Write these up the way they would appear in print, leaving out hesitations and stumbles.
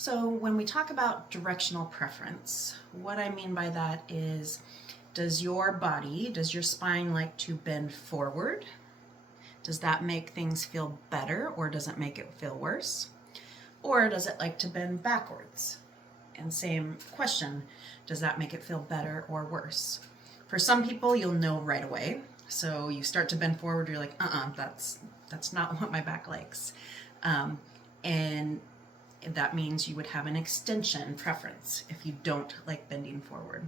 So when we talk about directional preference, what I mean by that is, does your body, does your spine like to bend forward? Does that make things feel better, or does it make it feel worse? Or does it like to bend backwards? And same question, does that make it feel better or worse? For some people, you'll know right away. So you start to bend forward, you're like, that's not what my back likes. And that means you would have an extension preference if you don't like bending forward.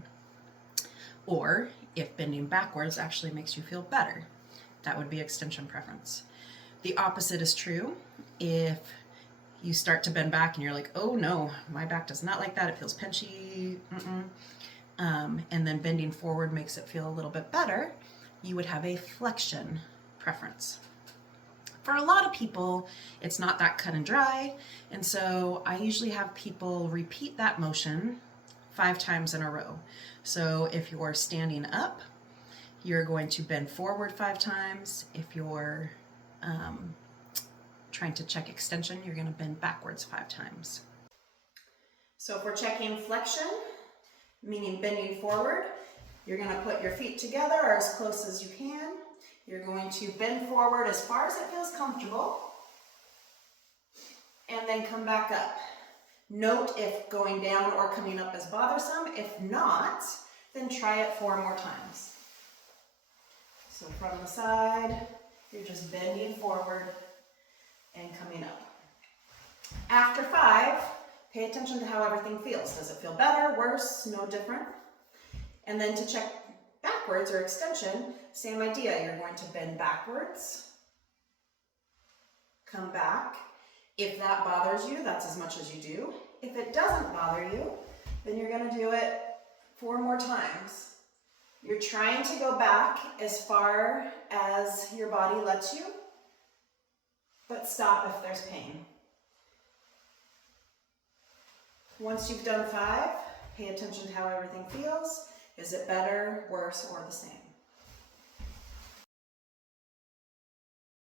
Or if bending backwards actually makes you feel better, that would be extension preference. The opposite is true. If you start to bend back and you're like, oh no, my back does not like that, it feels pinchy, and then bending forward makes it feel a little bit better, you would have a flexion preference. For a lot of people, it's not that cut and dry, and so I usually have people repeat that motion 5 times in a row. So if you're standing up, you're going to bend forward 5 times. If you're trying to check extension, you're going to bend backwards 5 times. So if we're checking flexion, meaning bending forward, you're going to put your feet together or as close as you can. You're going to bend forward as far as it feels comfortable, and then come back up. Note if going down or coming up is bothersome. If not, then try it 4 more times. So from the side, you're just bending forward and coming up. After 5, pay attention to how everything feels. Does it feel better, worse, no different? And then to check backwards or extension, same idea. You're going to bend backwards, come back. If that bothers you, that's as much as you do. If it doesn't bother you, then you're going to do it 4 more times. You're trying to go back as far as your body lets you, but stop if there's pain. Once you've done 5, pay attention to how everything feels. Is it better, worse, or the same?